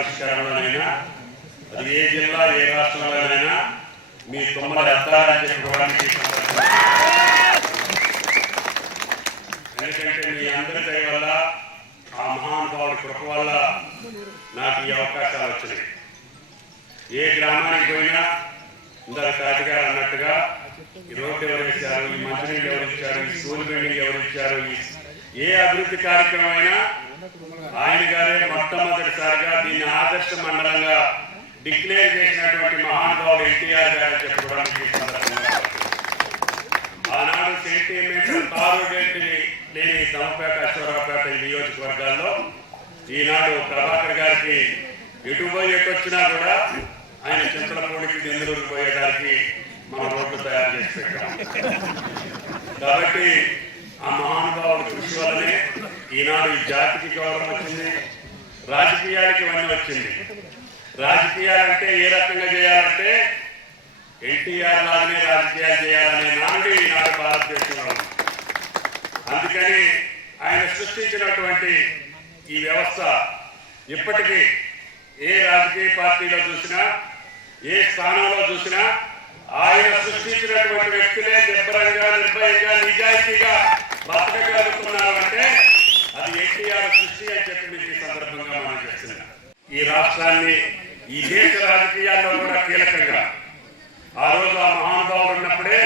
పథకావిష్కరణలోనైనా అది ఏ జిల్లా ఏ రాష్ట్రంలోనైనా మీ తుమ్మల ఎత్తాలని చెప్పుకోవడానికి ఎందుకంటే మీ అందరి దయ వల్ల ఆ మహానుభావుడి కృప వల్ల నాకు ఈ అవకాశాలు వచ్చినాయి. ఏ గ్రామానికి పోయినా ఇందాక తాటిగారు అన్నట్టుగా ఈ రోడ్డు ఎవరు ఇచ్చారు, ఈ మంచినీళ్ళు ఎవరు ఇచ్చారు, ఈ స్కూల్ బిల్డింగ్ ఎవరు ఇచ్చారు, ఏ అభివృద్ధి కార్యక్రమం అయినా ఆయన గారే మొట్టమొదటిసారిగా దీన్ని ఆదర్శ మండలంగా డిక్లేర్ చేసినటువంటి మహానుభావుడు ఎన్టీఆర్ గారు చెప్పుకోవడానికి ఆనాడు సెంటీమీటర్ తారు గేట్ లేని దమ్మపేట అశ్వరావుపేట నియోజకవర్గాల్లో ఈనాడు ప్రభాకర్ గారికి ఎటు పోయి ఎటు వచ్చినా కూడా ఆయన చింతలపూడికి దెందులూరుకు పోయేదానికి మన రోడ్లు తయారు చేసి పెట్టాం. కాబట్టి ఆ మహానుభావుడు కృషి వల్లనే ఈనాడు ఈ జాతికి గౌరవం వచ్చింది, రాజకీయాలకి ఇవన్నీ వచ్చింది. రాజకీయాలంటే ఏ రకంగా చేయాలంటే ఎన్టీఆర్ లాగానే రాజకీయాలు చేయాలనే నానుడి ఈనాడు భారతదేశంలో ఉంది. అందుకని ఆయన సృష్టించినటువంటి ఈ వ్యవస్థ ఇప్పటికీ ఏ రాజకీయ పార్టీలో చూసినా ఏ స్థానంలో చూసినా ఆయన సృష్టించినటువంటి వ్యక్తులే నిబ్బరంగా నిర్భయంగా నిజాయితీగా బతకగలుగుతున్నారు అంటే అది ఎన్టీఆర్ సృష్టి అని చెప్పి మీకు ఈ సందర్భంగా మనం చేస్తున్నాం. ఈ రాష్ట్రాన్ని ఈ దేశ రాజకీయాల్లో కూడా కీలకంగా ఆ రోజు ఆ మహానుభావుడు ఉన్నప్పుడే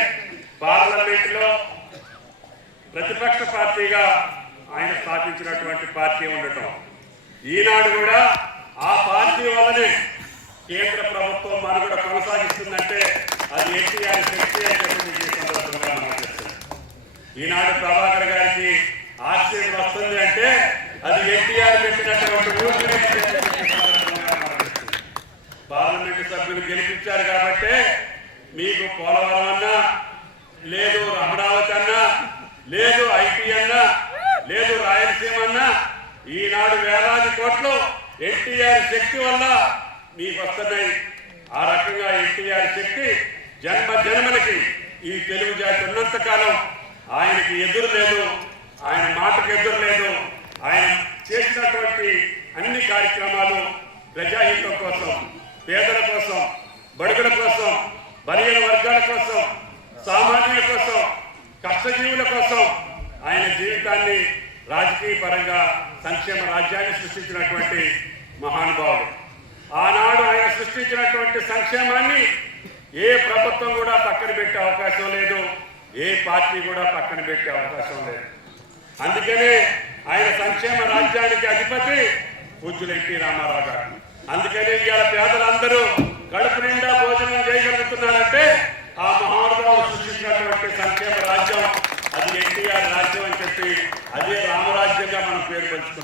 పార్లమెంట్ లో ప్రతిపక్ష పార్టీగా ఆయన స్థాపించినటువంటి పార్టీ ఉండటం, ఈనాడు కూడా ఆ పార్టీ వల్లనే కేంద్ర ప్రభుత్వం మనుగడ కొనసాగిస్తుందంటే అది ఎన్టీఆర్ శక్తి అని చెప్పి ఈ సందర్భంగా మనం చేస్తున్నాం. ఈనాడు ప్రభాకర్ గారికి ఆశ్చర్యం వస్తుంది అంటే అది ఎన్టీఆర్ పెట్టినటువంటి ఊపిరి పార్లమెంటు సభ్యులు గెలిపించారు కాబట్టి మీకు పోలవరం అన్నా లేదు, అమరావతి అన్నా లేదు, ఐటీ అన్నా లేదు, రాయలసీమ అన్నా ఈనాడు వేలాది కోట్లు ఎన్టీఆర్ శక్తి వల్ల మీకు వస్తున్నాయి. ఆ రకంగా ఎన్టీఆర్ శక్తి జన్మ జన్మలకి ఈ తెలుగు జాతి ఉన్నంత కాలం ఆయనకి ఎదురు లేదు, ఆయన మాటకు ఎదురు లేదు. ఆయన చేసినటువంటి అన్ని కార్యక్రమాలు ప్రజాహితం కోసం, పేదల కోసం, బడుగుల కోసం, బలహీన వర్గాల కోసం, సామాన్యుల కోసం, కష్టజీవుల కోసం ఆయన జీవితాన్ని రాజకీయ పరంగా సంక్షేమ రాజ్యాన్ని సృష్టించినటువంటి మహానుభావుడు. ఆనాడు ఆయన సృష్టించినటువంటి సంక్షేమాన్ని ఏ ప్రభుత్వం కూడా పక్కన పెట్టే అవకాశం లేదు, ఏ పార్టీ కూడా పక్కన పెట్టే అవకాశం లేదు. అందుకనే ఆయన సంక్షేమ రాజ్యానికి అధిపతి పూజ్యులు ఎన్టీ రామారావు గారు. అందుకనే ఇవాళ పేదలందరూ కడుపు నిండా భోజనం చేయగలుగుతున్నారంటే ఆ మహానుభావుడు సృష్టించినటువంటి సంక్షేమ రాజ్యం అది ఎన్టీఆర్ రాజ్యం అని చెప్పి అదే రామరాజ్యంగా మనం పేరు పంచుకున్నాం.